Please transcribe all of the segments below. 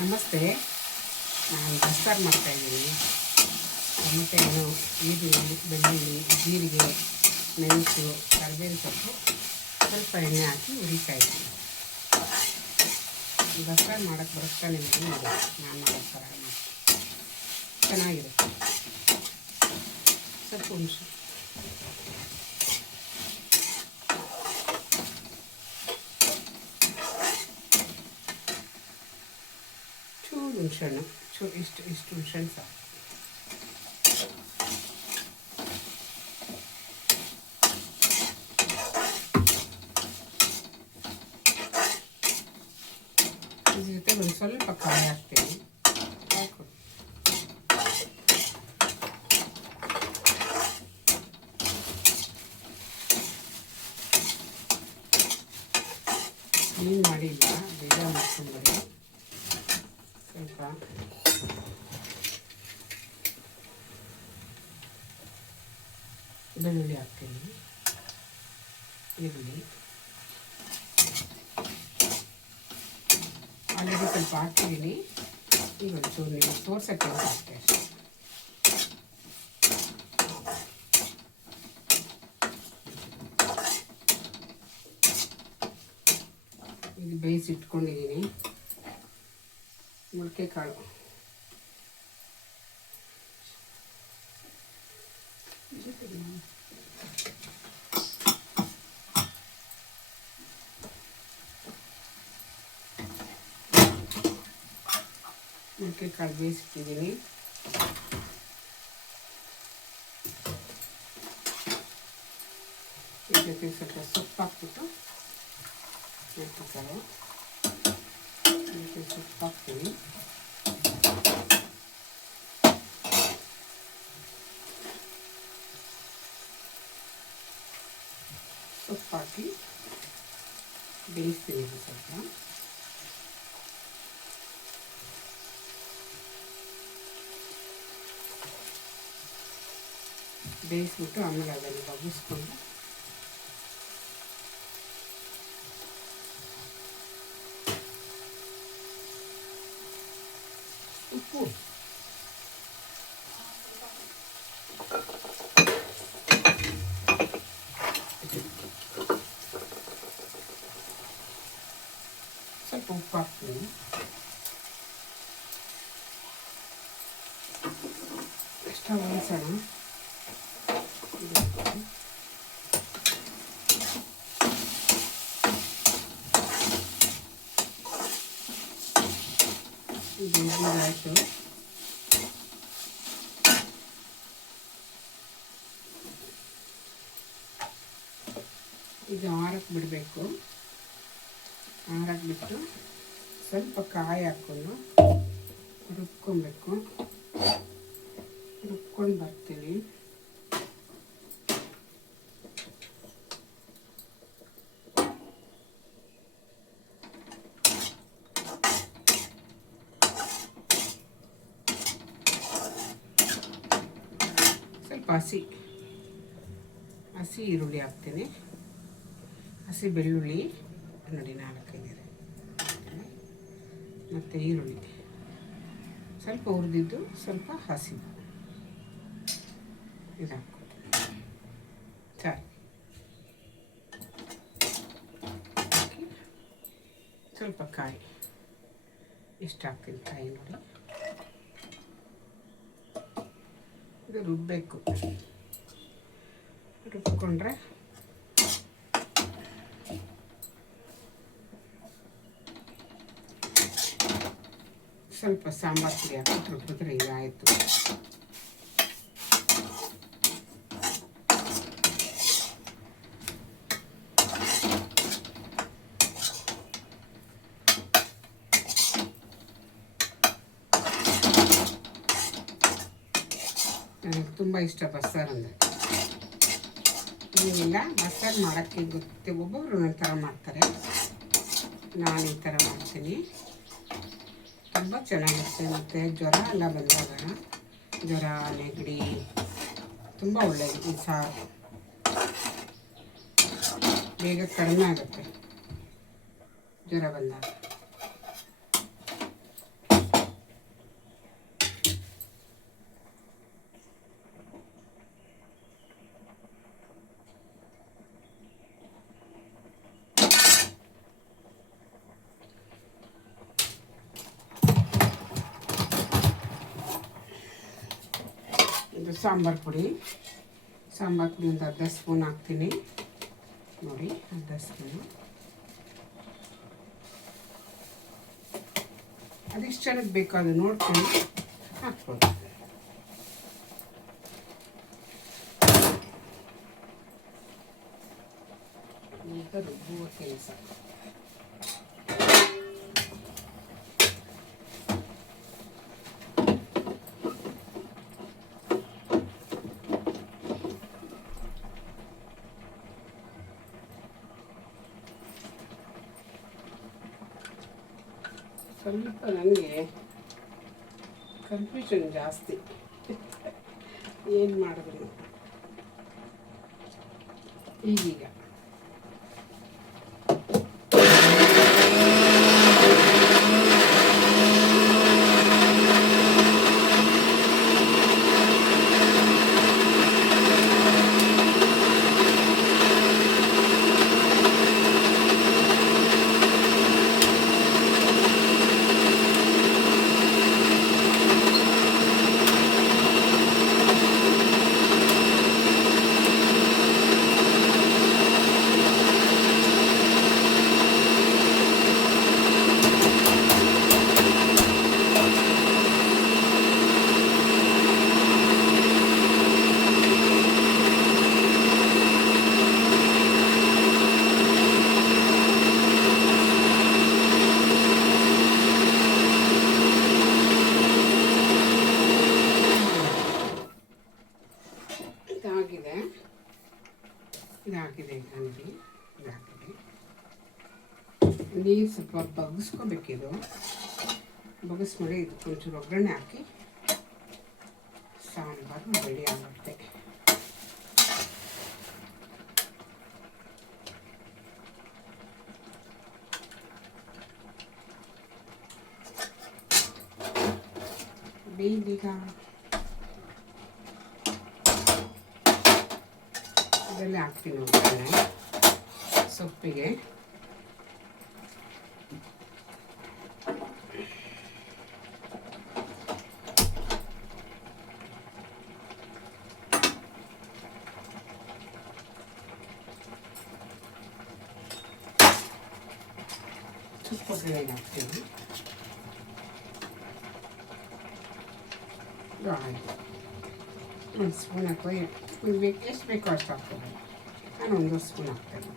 ನಮಸ್ತೆ, ನಾನು ಬಸ್ಸಾರು ಮಾಡ್ತಾಯಿದ್ದೀನಿ. ಟೊಮೆಟೊ ಹಣ್ಣು, ಈರುಳ್ಳಿ, ಬೆಳ್ಳುಳ್ಳಿ, ಜೀರಿಗೆ, ಮೆಣಸು, ಕರಿಬೇವಿನ ಸೊಪ್ಪು, ಸ್ವಲ್ಪ ಎಣ್ಣೆ ಹಾಕಿ ಹುರಿತಾಯಿದ್ದೀನಿ. ಬಸ್ಸಾರು ಮಾಡೋಕ್ಕೆ ಬರುತ್ತಾ ನಿಮಗೆ? ನೋಡಿ, ನಾನು ಮಾಡೋ ಥರ ಮಾಡಿ ಚೆನ್ನಾಗಿರುತ್ತೆ. ಸ್ವಲ್ಪ ಹುಣಸು ಹುಣಸೆಹಣ್ಣು ಇಷ್ಟು ಹುಣಸೆಹಣ್ಣು ಸಾಕು. ಇದ್ರ ಜೊತೆ ಒಂದು ಸ್ವಲ್ಪ ಕಾಯಿ ಹಾಕ್ತೀನಿ. ಕ್ಲೀನ್ ಮಾಡಿಲ್ಲ, ಬೇಗ ಮಾಡ್ಕೊಂಡ್ಬರಿ. ಸ್ವಲ್ಪ ಬೆಳ್ಳುಳ್ಳಿ ಹಾಕ್ತೀನಿ, ಈರುಳ್ಳಿ ಆಲ್ರೆಡಿ ಸ್ವಲ್ಪ ಹಾಕಿದ್ದೀನಿ. ಈಗ ಒಂಚೂರು ನೀವು ತೋರ್ಸೋಕ್ಕೆ ಅಷ್ಟೇ. ಇದು ಬೇಯಿಸಿ ಇಟ್ಕೊಂಡಿದ್ದೀನಿ. ಮೊಳಕೆ ಕಾಳು ಬೇಯಿಸಿಟ್ಟಿದ್ದೀನಿ. ಈ ಜೊತೆ ಸ್ವಲ್ಪ ಸೊಪ್ಪು ಹಾಕ್ಬಿಟ್ಟು ಸೊಪ್ಪು ಹಾಕ್ತೀನಿ. ಸೊಪ್ಪು ಹಾಕಿ ಬೇಯಿಸ್ತೀನಿ. ಸ್ವಲ್ಪ ಬೇಯಿಸ್ಬಿಟ್ಟು ಆಮೇಲೆ ಅದನ್ನು ಬಗ್ಗಿಸ್ಕೊಂಡು ಉಪ್ಪು ಸ್ವಲ್ಪ ಉಪ್ಪು ಹಾಕ್ತೀನಿ. ಸ್ಟವ್ ಉಳಿಸೋಣ. ಇದು ಆಯಿತು. ಇದು ಆರಕ್ಕೆ ಬಿಡಬೇಕು. ಆರಕ್ಕೆ ಬಿಟ್ಟು ಸ್ವಲ್ಪ ಕಾಯಿ ಹಾಕ್ಕೊಂಡು ರುಬ್ಕೊಬೇಕು. ರುಬ್ಕೊಂಡು ಬರ್ತೀನಿ. ಸ್ವಲ್ಪ ಹಸಿ ಈರುಳ್ಳಿ ಹಾಕ್ತೀನಿ. ಹಸಿ ಬೆಳ್ಳುಳ್ಳಿ ನೋಡಿ 4-5 ಮತ್ತು ಈರುಳ್ಳಿ ಸ್ವಲ್ಪ ಹುರಿದಿದ್ದು, ಸ್ವಲ್ಪ ಹಸಿ ಇದು ಹಾಕ್ಕೊತೀನಿ. ಹಾಕಿ ಸ್ವಲ್ಪ ಕಾಯಿ ಎಷ್ಟು ಹಾಕ್ತೀನಿ. ಕಾಯಿ ನೋಡಿ, ಇದು ರುಬ್ಬಬೇಕು. ರುಬ್ಕೊಂಡ್ರೆ ಸ್ವಲ್ಪ ಸಾಂಬಾರು ಪುಡಿ ಹಾಕಿ ರುಬ್ಬಿದ್ರೆ ಈಗ ಆಯಿತು. ನನಗೆ ತುಂಬ ಇಷ್ಟ ಬಸ್ಸಾರು ಅಂದರೆ. ನೀವೆಲ್ಲ ಬಸ್ಸಾರು ಮಾಡೋಕ್ಕೆ ಗೊತ್ತೆ. ಒಬ್ಬೊಬ್ರು ಒಂದೊಂದು ಥರ ಮಾಡ್ತಾರೆ, ನಾನು ಈ ಥರ ಮಾಡ್ತೀನಿ. ತುಂಬ ಚೆನ್ನಾಗಿರುತ್ತೆ. ಮತ್ತು ಜ್ವರ ಎಲ್ಲ ಬಂದಾಗ, ಜ್ವರ ನೆಗಡಿ ತುಂಬ ಒಳ್ಳೆಯದು ಈ ಸಾರು. ಬೇಗ ಕಡಿಮೆ ಆಗುತ್ತೆ ಜ್ವರ ಬಂದಾಗ. ಸಾಂಬಾರು ಪುಡಿ ಒಂದು ಅರ್ಧ ಸ್ಪೂನ್ ಹಾಕ್ತೀನಿ ನೋಡಿ, ಅರ್ಧ ಸ್ಪೂನು. ಅದೆಷ್ಟು ಜನಕ್ಕೆ ಬೇಕು ಅದು ನೋಡ್ಕೊಂಡು ಹಾಕ್ಬೋದು. ಈಗ ರುಬ್ಬುವ ಕೆಲಸ. ಸ್ವಲ್ಪ ನನಗೆ ಕನ್ಫ್ಯೂಷನ್ ಜಾಸ್ತಿ, ಏನು ಮಾಡಿದ್ರು ಈಗೀಗ. ಇದಾಗಿದೆ ನನಗೆ, ಇದಾಗಿದೆ. ನೀರು ಸ್ವಲ್ಪ ಬಗ್ಗಿಸ್ಕೋಬೇಕಿದು. ಬಗ್ಗಿಸ್ಮೇಲೆ ಇದಕ್ಕೆ ಒಂಚೂರು ಒಗ್ಗರಣೆ ಹಾಕಿ ಸಾಂಬಾರು ರೆಡಿ ಆಗುತ್ತೆ. ಬೇಗ ಇದರಲ್ಲಿ ಹಾಕ್ತೀನಿ ಒಗ್ಗರಣೆ. ಸೊಪ್ಪಿಗೆ ಒಗ್ಗರಣೆಗೆ ಹಾಕ್ತೀನಿ. ಒಂದು ಸ್ಪೂನ್ ಹಾಕೋ, ಎಷ್ಟು ಬೇಕೋ ಅಷ್ಟು ಹಾಕ್ಬೋದು. ನಾನು 1 ಸ್ಪೂನ್ ಹಾಕ್ತೇನೆ.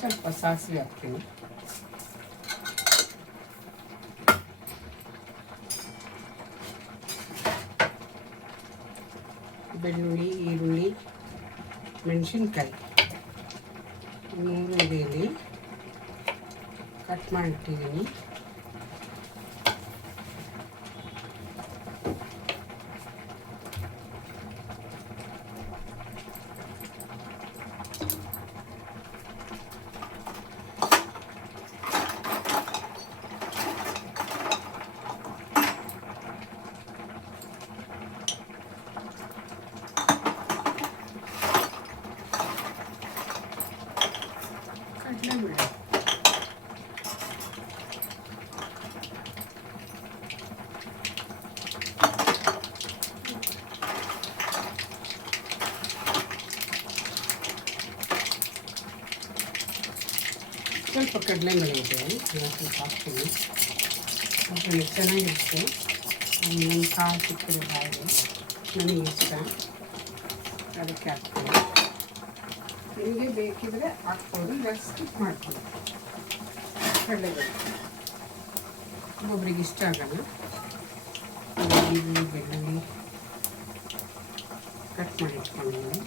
ಸ್ವಲ್ಪ ಸಾಸಿವೆ ಹಾಕ್ತೀನಿ. ಬೆಳ್ಳುಳ್ಳಿ, ಈರುಳ್ಳಿ, ಮೆಣಸಿನ್ಕಾಯಿ 3 ಎಲೆಯಲ್ಲಿ ಕಟ್ ಮಾಡಿಟ್ಟಿದ್ದೀನಿ. ಸ್ವಲ್ಪ ಕಡಲೆಬೇಳೆ ಇದೆ, ಸ್ವಲ್ಪ ಹಾಕ್ತೀನಿ. ಅದರಲ್ಲಿ ಚೆನ್ನಾಗಿರುತ್ತೆ. ನಮ್ಮ ಕಾಳು ಸಿಕ್ಕಿದ್ರೆ ಬಾಯಿಗೆ ನನಗೆ ಇಷ್ಟ, ಅದಕ್ಕೆ ಹಾಕ್ತೀನಿ. ನಿಮಗೆ ಬೇಕಿದ್ರೆ ಹಾಕ್ಬೋದು, ಇಲ್ಲ ಸ್ಕಿಪ್ ಮಾಡ್ತೀನಿ. ಕಡಲೆಬೇಳೆ ಒಬ್ಬೊಬ್ರಿಗೆ ಇಷ್ಟ ಆಗಲ್ಲ. ಈರುಳ್ಳಿ, ಬೆಳ್ಳುಳ್ಳಿ ಕಟ್ ಮಾಡಿ ಇಟ್ಕೊಂಡಿದ್ದೀನಿ.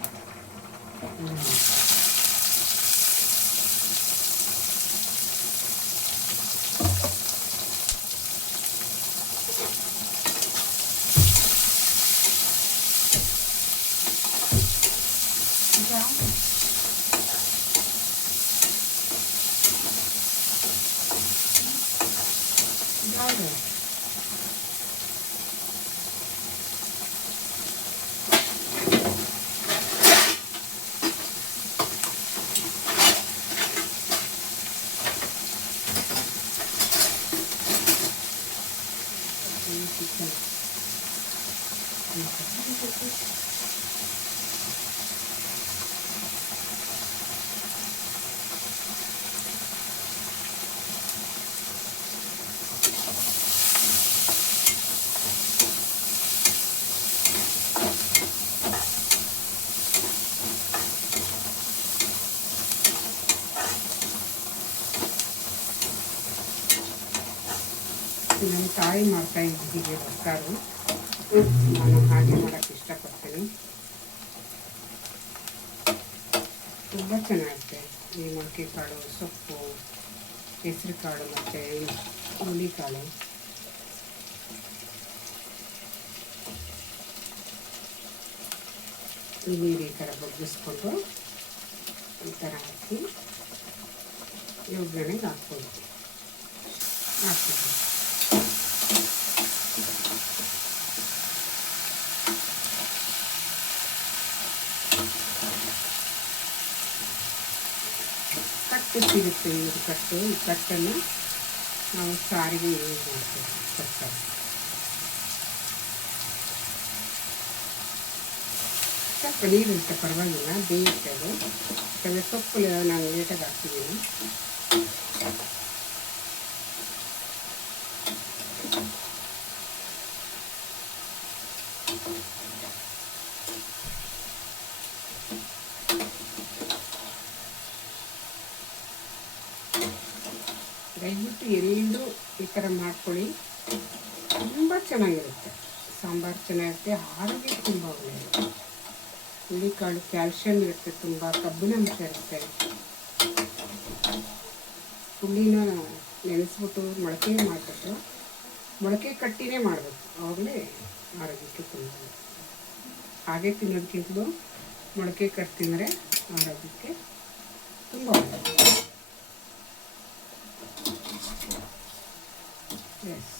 ಚಿಕನ್ ನಮ್ಮ ತಾಯಿ ಮಾಡ್ತಾಯಿದ್ದು ಹೀಗೆ ಬಸ್ಸಾರು, ನಾನು ಹಾಗೆ ಮಾಡೋಕ್ಕೆ ಇಷ್ಟಪಡ್ತೀನಿ. ತುಂಬ ಚೆನ್ನಾಗಿರುತ್ತೆ. ಈ ಮೊಳಕೆ ಕಾಳು, ಸೊಪ್ಪು, ಹೆಸರು ಕಾಳು ಮತ್ತು ಹುರುಳಿಕಾಳು ಈ ನೀರು ಈ ಥರ ಬಗ್ಗಿಸ್ಕೊಂಡು ಈ ಥರ ಹಾಕಿ ಒಗ್ಗರಣೆಗೆ ಹಾಕ್ಬೋದು. ಕಟ್ಟು ಸಿಗುತ್ತೆ, ಇದು ಕಟ್ಟು. ಈ ಕಟ್ಟನ್ನು ನಾವು ಸಾರಿಗೆ ಯೂಸ್ ಮಾಡ್ತೀವಿ. ತರಕಾರಿ ಸ್ವಲ್ಪ ನೀರಿರುತ್ತೆ, ಪರವಾಗಿಲ್ಲ, ಬೇಯುತ್ತೆ ಅದು. ಯಾಕಂದರೆ ಸೊಪ್ಪು ನಾನು ಲೇಟಾಗಿ ಹಾಕ್ತಿದ್ದೀನಿ. ದಯವಿಟ್ಟು ಎಲ್ಲರೂ ಈ ಥರ ಮಾಡ್ಕೊಳ್ಳಿ, ತುಂಬ ಚೆನ್ನಾಗಿರುತ್ತೆ. ಸಾಂಬಾರು ಚೆನ್ನಾಗಿರುತ್ತೆ, ಆರೋಗ್ಯಕ್ಕೆ ತುಂಬ ಒಳ್ಳೆಯದು. ಹುರುಳಿಕಾಳು ಕ್ಯಾಲ್ಶಿಯಂ ಇರುತ್ತೆ, ತುಂಬ ಕಬ್ಬಿನಾಂಶ ಇರುತ್ತೆ. ಹುಳಿನ ನೆನೆಸ್ಬಿಟ್ಟು ಮೊಳಕೆ ಮಾಡಿಬಿಟ್ಟು ಮೊಳಕೆ ಕಟ್ಟಿನೇ ಮಾಡಬೇಕು, ಆವಾಗಲೇ ಆರೋಗ್ಯಕ್ಕೆ ತುಂಬ. ಹಾಗೆ ತಿನ್ನೋದಕ್ಕಿಂತಲೂ ಮೊಳಕೆ ಕಟ್ಟಿ ತಿಂದರೆ ಆರೋಗ್ಯಕ್ಕೆ ತುಂಬ ಒಳ್ಳೆಯದು. ಎಸ್,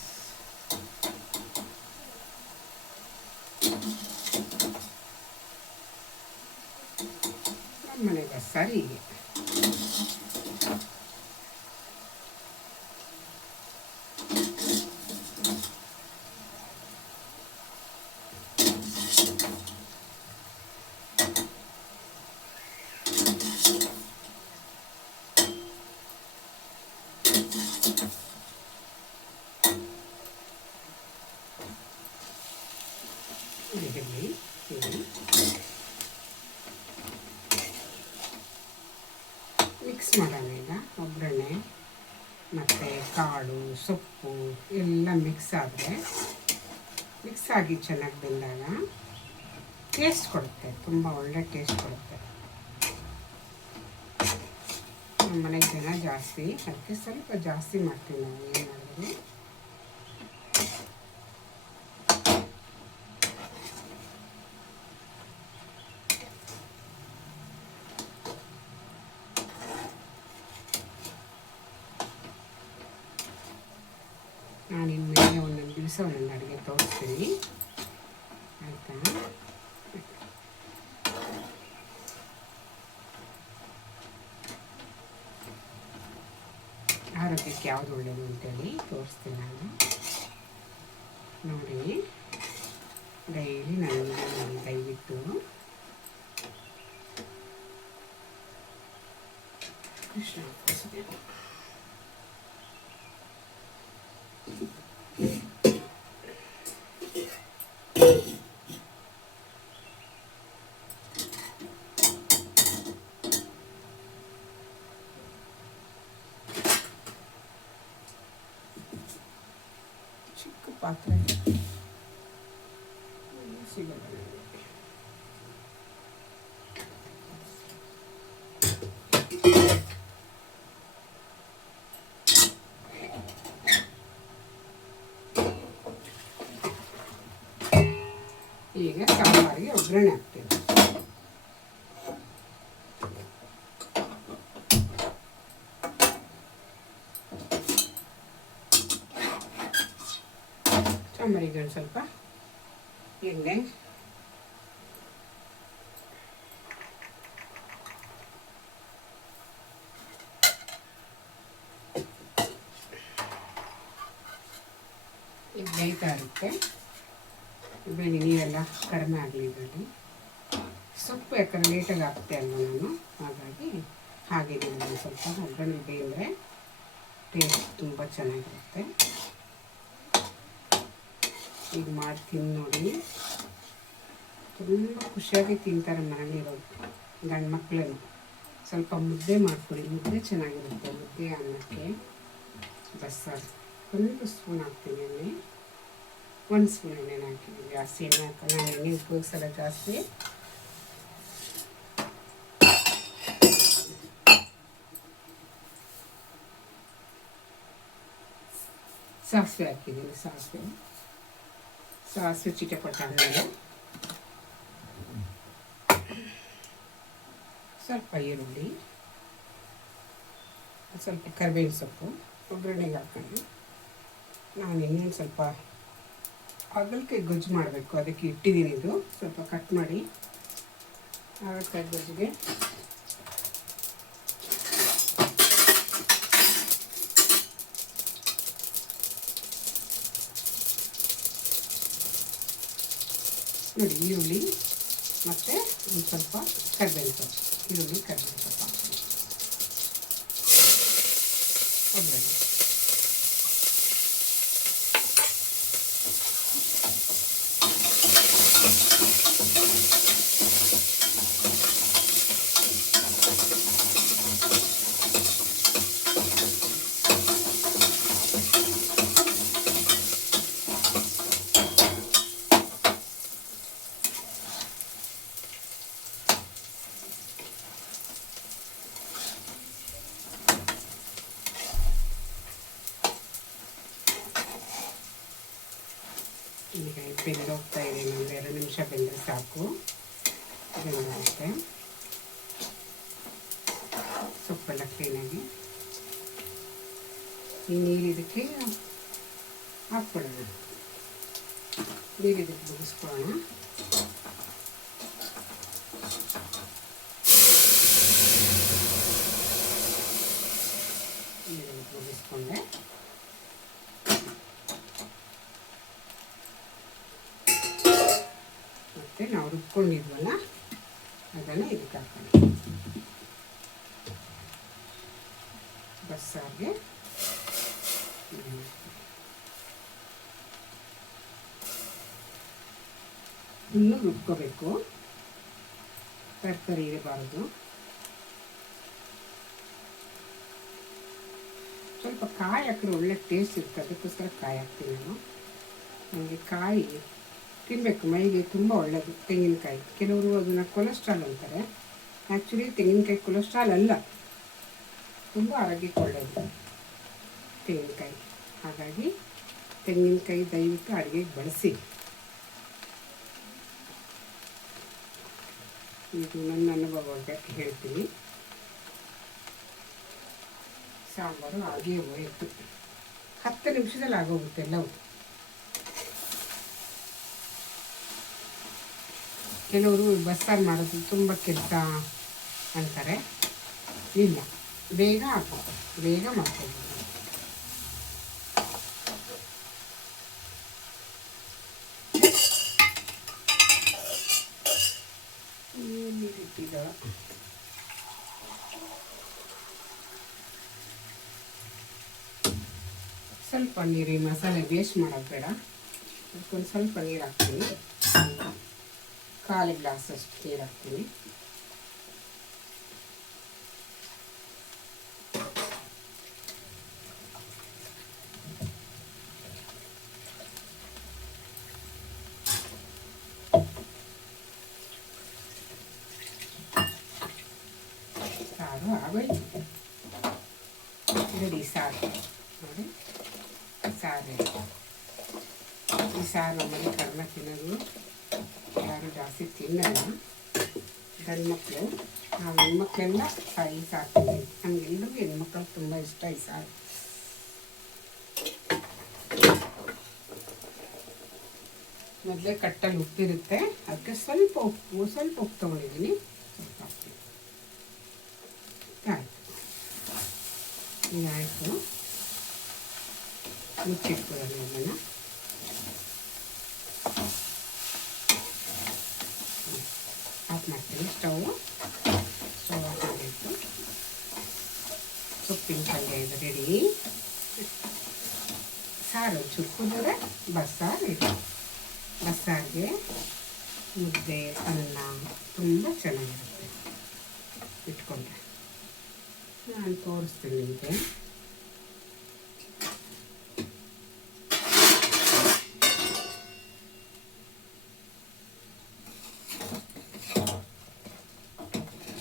ನಮ್ಮ ಮನೆ ಬಸ್ಸಾರು ಹೀಗೆ. ಮಿಕ್ಸ್ ಮಾಡೋಣ. ಈಗ ಒಗ್ಗರಣೆ ಮತ್ತು ಕಾಳು, ಸೊಪ್ಪು ಎಲ್ಲ ಮಿಕ್ಸ್ ಆಗಿ ಚೆನ್ನಾಗಿ ಬೆಂದಾಗ ಟೇಸ್ಟ್ ಕೊಡುತ್ತೆ, ತುಂಬ ಒಳ್ಳೆ ಟೇಸ್ಟ್ ಕೊಡುತ್ತೆ. ನಮ್ಮ ಮನೆಗೆ ಜನ ಜಾಸ್ತಿ, ಅದಕ್ಕೆ ಸ್ವಲ್ಪ ಜಾಸ್ತಿ ಮಾಡ್ತೀವಿ ನಾವು. ಏನು ಮಾಡಿದ್ವಿ ನಾನು ಇನ್ಮೇಲೆ ಒಂದೊಂದು ದಿವಸ ಒಂದೊಂದು ಅಡುಗೆ ತೋರಿಸ್ತೀನಿ, ಆಯಿತಾ? ಆರೋಗ್ಯಕ್ಕೆ ಯಾವುದು ಒಳ್ಳೆಯದು ಅಂತೇಳಿ ತೋರಿಸ್ತೀನಿ ನಾನು. ನೋಡಿ, ಡೈಲಿ ನಾನು ದಯವಿಟ್ಟು ಕೃಷ್ಣ ಚಿಕ್ಕ ಪಾತ್ರೆ ಸಿಗಲ್ಲ. ಈಗ ಸಾಂಬಾರಿಗೆ ಒಗ್ಗರಣೆ ಹಾಕ್ತೀವಿ. ಸಾಂಬಾರಿಗೆ ಒಂದು ಸ್ವಲ್ಪ ಎಣ್ಣೆ, ಈಗ ಬೇಯ್ತಾ ಇರುತ್ತೆ. ಬೇಳೆ ನೀರೆಲ್ಲ ಕಡಿಮೆ ಆಗಲಿ ಇದರಲ್ಲಿ. ಸೊಪ್ಪು ಯಾಕಂದರೆ ಲೇಟಾಗಿ ಹಾಕ್ತೆ ಅಲ್ವ ನಾನು, ಹಾಗಾಗಿ ಹಾಗೆ ಒಂದು ಸ್ವಲ್ಪ ಒಗ್ಗರಣೆ ಬೇಯಿದ್ರೆ ಟೇಸ್ಟ್ ತುಂಬ ಚೆನ್ನಾಗಿರುತ್ತೆ. ಈಗ ಮಾಡ್ತೀನಿ ನೋಡಿ, ತುಂಬ ಖುಷಿಯಾಗಿ ತಿಂತಾರೆ ಮನೇಲಿರೋದು ಗಂಡು ಮಕ್ಕಳನ್ನು. ಸ್ವಲ್ಪ ಮುದ್ದೆ ಮಾಡ್ಕೊಳ್ಳಿ, ಮುದ್ದೆ ಚೆನ್ನಾಗಿರುತ್ತೆ. ಮುದ್ದೆ ಅನ್ನಕ್ಕೆ ಬಸ್ಸಾರು ಒಂದು ಸ್ಪೂನ್ ಹಾಕ್ತೀನಿ ಎಣ್ಣೆ, 1 ಸ್ಪೂನ್ ಎಣ್ಣೆ ಹಾಕಿದ್ದೀನಿ, ಜಾಸ್ತಿ ಎಣ್ಣೆ ಹಾಕಲ್ಲ. ನಾನು ಎಣ್ಣೆ ಉಪಯೋಗಿಸಲ್ಲ ಜಾಸ್ತಿ. ಸಾಸಿವೆ ಹಾಕಿದ್ದೀನಿ. ಸಾಸಿವೆ ಚಿಟಪಟ ಆದಮೇಲೆ ಸ್ವಲ್ಪ ಈರುಳ್ಳಿ, ಸ್ವಲ್ಪ ಕರಿಬೇವಿನ ಸೊಪ್ಪು ಒಗ್ಗರಣೆಗೆ ಹಾಕೊಂಡು, ನಾನು ಇನ್ನೊಂದು ಸ್ವಲ್ಪ ಹಾಗಲಕಾಯಿ ಗೊಜ್ಜು ಮಾಡಬೇಕು, ಅದಕ್ಕೆ ಇಟ್ಟಿದ್ದೀನಿ. ಇದು ಸ್ವಲ್ಪ ಕಟ್ ಮಾಡಿ ಹಾಗಲಕಾಯಿ ಗೊಜ್ಜಿಗೆ ನೋಡಿ, ಈರುಳ್ಳಿ ಮತ್ತು ಒಂದು ಸ್ವಲ್ಪ ಕರಿಬೇವಿನ ಸೊಪ್ಪು, ಈರುಳ್ಳಿ ಕರಿಬೇವಿನ ಸೊಪ್ಪು ಹಾಕ್ತೀನಿ. ಒಗ್ಗರಣೆ ಈಗ ಬೆಂದೋಗ್ತಾ ಇದೆ. ಒಂದು 2 ನಿಮಿಷ ಬೆಂದರೆ ಸಾಕು. ಬೆಂದಾಗುತ್ತೆ. ಸೊಪ್ಪೆಲ್ಲ ಕ್ಲೀನಾಗಿ ಈ ನೀರು ಇದಕ್ಕೆ ಹಾಕ್ಕೊಳ್ಳೋಣ. ನೀರು ಇದಕ್ಕೆ ಮುಗಿಸ್ಕೊಳ್ಳೋಣ. ನೀರು ಮುಗಿಸ್ಕೊಂಡೆ. ಮತ್ತು ನಾವು ರುಬ್ಕೊಂಡಿದ್ವಲ್ಲ ಅದನ್ನು ಇದಕ್ಕೆ ಹಾಕೋಣ. ಬಸ್ಸಾರಿಗೆ ಇನ್ನೂ ರುಬ್ಕೋಬೇಕು, ತರಕಾರಿ ಇರಬಾರ್ದು. ಸ್ವಲ್ಪ ಕಾಯಿ ಹಾಕಿದ್ರೆ ಒಳ್ಳೆ ಟೇಸ್ಟ್ ಇರುತ್ತೆ, ಅದಕ್ಕೋಸ್ಕರ ಕಾಯಿ ಹಾಕ್ತೀನಿ ನಾನು. ನನಗೆ ಕಾಯಿ ತಿನ್ನಬೇಕು, ಮೈಗೆ ತುಂಬ ಒಳ್ಳೆಯದು ತೆಂಗಿನಕಾಯಿ. ಕೆಲವರು ಅದನ್ನು ಕೊಲೆಸ್ಟ್ರಾಲ್ ಅಂತಾರೆ. ಆ್ಯಕ್ಚುಲಿ ತೆಂಗಿನಕಾಯಿ ಕೊಲೆಸ್ಟ್ರಾಲ್ ಅಲ್ಲ, ತುಂಬ ಆರೋಗ್ಯಕ್ಕೆ ಒಳ್ಳೆಯದು ತೆಂಗಿನಕಾಯಿ. ಹಾಗಾಗಿ ತೆಂಗಿನಕಾಯಿ ದಯವಿಟ್ಟು ಅಡುಗೆಗೆ ಬಳಸಿ. ಇದು ನನ್ನ ಅನುಭವಕ್ಕೆ ಹೇಳ್ತೀನಿ. ಸಾಂಬಾರು ಹಾಗೇ ಹೋಯಿತು, 10 ನಿಮಿಷದಲ್ಲಿ ಆಗೋಗುತ್ತೆ ಎಲ್ಲವೂ. ಕೆಲವರು ಬಸ್ಸಾರು ಮಾಡೋದು ತುಂಬ ಕೆಲಸ ಅಂತಾರೆ. ಇಲ್ಲ, ಬೇಗ ಹಾಕ್ಬೋದು, ಬೇಗ ಮಾಡ್ಕೊಬೋದು. ನೀರಿಟ್ಟಿದ ಸ್ವಲ್ಪ ನೀರು, ಈ ಮಸಾಲೆ ವೇಸ್ಟ್ ಮಾಡೋದು ಬೇಡ. ಅದಕ್ಕೊಂದು ಸ್ವಲ್ಪ ನೀರು ಹಾಕ್ತೀನಿ, 1/4 ಗ್ಲಾಸ್ ಅಷ್ಟು ನೀರು ಹಾಕ್ತೀನಿ. ಸಾರು ಆಗೋಯ್ತು, ರೆಡಿ ಸಾರು. ನೋಡಿ, ಸಾರು ಈ ಸಾರು ನಮ್ಮಲ್ಲಿ ಕಡಿಮೆ ತಿನ್ನೋದು, ಯಾರು ಜಾಸ್ತಿ ತಿನ್ನಲ್ಲ ಗಂಡು ಮಕ್ಕಳು. ನಾವು ಹೆಣ್ಮಕ್ಳೆಲ್ಲ ಈ ಸಾರು ತಿಂತೀವಿ. ನಮಗೆಲ್ಲರಿಗೂ ಹೆಣ್ಮಕ್ಳಿಗೆ ತುಂಬ ಇಷ್ಟ ಈ ಸಾರು. ಮೊದಲೇ ಕಟ್ಟಲ್ಲಿ ಉಪ್ಪಿರುತ್ತೆ, ಅದಕ್ಕೆ ಸ್ವಲ್ಪ ಉಪ್ಪು ತೊಗೊಂಡಿದ್ದೀನಿ, ಸ್ವಲ್ಪ ಹಾಕ್ತೀನಿ. ಆಯಿತು, ಈಗ ಆಯಿತು, ಮುಚ್ಚಿಟ್ಕೊಳ್ಳೋಣ ಅದನ್ನು. ಆಫ್ ಮಾಡ್ತೀನಿ ಸ್ಟವ್ ಆಫ್ ಮಾಡಿಟ್ಟು ಸೊಪ್ಪಿನ ಪಲ್ಯ ಇದು ರೆಡಿ. ಸಾರು ಒಂಚೂರು ಕುದಿದ್ರೆ ಬಸ್ಸಾರು ರೆಡಿ. ಬಸ್ಸಾರಿಗೆ ಮುದ್ದೆ ಅನ್ನ ತುಂಬ ಚೆನ್ನಾಗಿರುತ್ತೆ ಇಟ್ಕೊಂಡ್ರೆ. ನಾನು ತೋರಿಸ್ತೀನಿ ನಿಮಗೆ.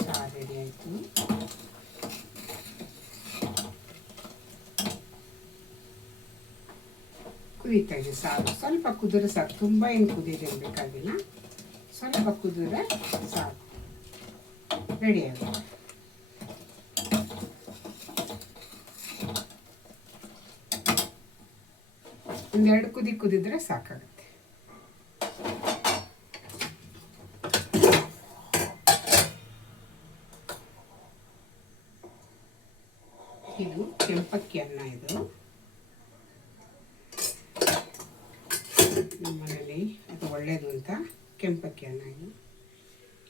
ಸಾರು ರೆಡಿ ಆಯಿತು. ಕುದೀತಾ ಇದೆ ಸಾರು. ಸ್ವಲ್ಪ ಕುದಿದ್ರೆ ಸಾಕು, ತುಂಬ ಏನು ಕುದಿಯಬೇಕಾಗಿಲ್ಲ. ಸ್ವಲ್ಪ ಕುದಿದ್ರೆ ಸಾಕು, ರೆಡಿ ಆಗುತ್ತೆ. ಒಂದೆರಡು ಕುದಿದ್ರೆ ಸಾಕಾಗುತ್ತೆ. ಇದು ಕೆಂಪಕ್ಕಿ ಅನ್ನ. ಇದು ನಮ್ಮ ಮನೇಲಿ ಅದು ಒಳ್ಳೆಯದು ಅಂತ ಕೆಂಪಕ್ಕಿ ಅನ್ನ.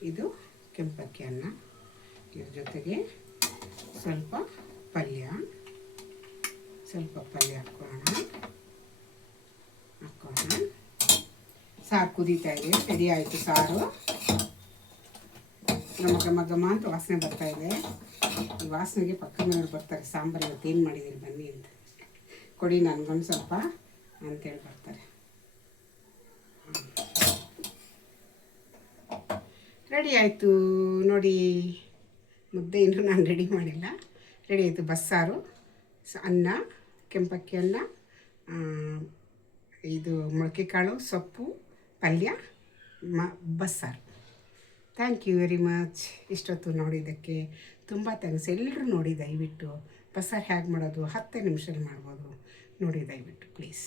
ಇದು ಕೆಂಪಕ್ಕಿ ಅನ್ನ. ಇದ್ರ ಜೊತೆಗೆ ಸ್ವಲ್ಪ ಪಲ್ಯ ಹಾಕೋಣ. ಸಾರು ಕುದೀತಾ ಇದೆ, ರೆಡಿ ಆಯಿತು ಸಾರು. ಘಮ ಅಂತ ವಾಸನೆ ಬರ್ತಾ ಇದೆ. ಈ ವಾಸನೆಗೆ ಪಕ್ಕದ ಮನೆಯವ್ರು ಬರ್ತಾರೆ, ಸಾಂಬಾರು ಇವತ್ತು ಏನು ಮಾಡಿದ್ದೀರಿ ಬನ್ನಿ ಅಂತ, ಕೊಡಿ ನನಗೊಂದು ಸ್ವಲ್ಪ ಅಂತೇಳಿ ಬರ್ತಾರೆ. ರೆಡಿ ಆಯಿತು ನೋಡಿ. ಮುದ್ದೆ ಇನ್ನೂ ನಾನು ರೆಡಿ ಮಾಡಿಲ್ಲ. ರೆಡಿ ಆಯಿತು. ಬಸ್ಸಾರು, ಅನ್ನ, ಕೆಂಪಕ್ಕಿ ಅನ್ನ, ಇದು ಮೊಳಕೆ ಕಾಳು, ಸೊಪ್ಪು, ಪಲ್ಯ, ಬಸ್ಸಾರು. Thank you very much. ಇಷ್ಟೊತ್ತು ನೋಡಿದ್ದಕ್ಕೆ ತುಂಬ ಥ್ಯಾಂಕ್ಸ್. ಎಲ್ಲರೂ ನೋಡಿ ದಯವಿಟ್ಟು. ಬಸ್ಸಾರು ಹೇಗೆ ಮಾಡೋದು 10 ನಿಮಿಷದಲ್ಲಿ ಮಾಡ್ಬೋದು ನೋಡಿ ದಯವಿಟ್ಟು ಪ್ಲೀಸ್.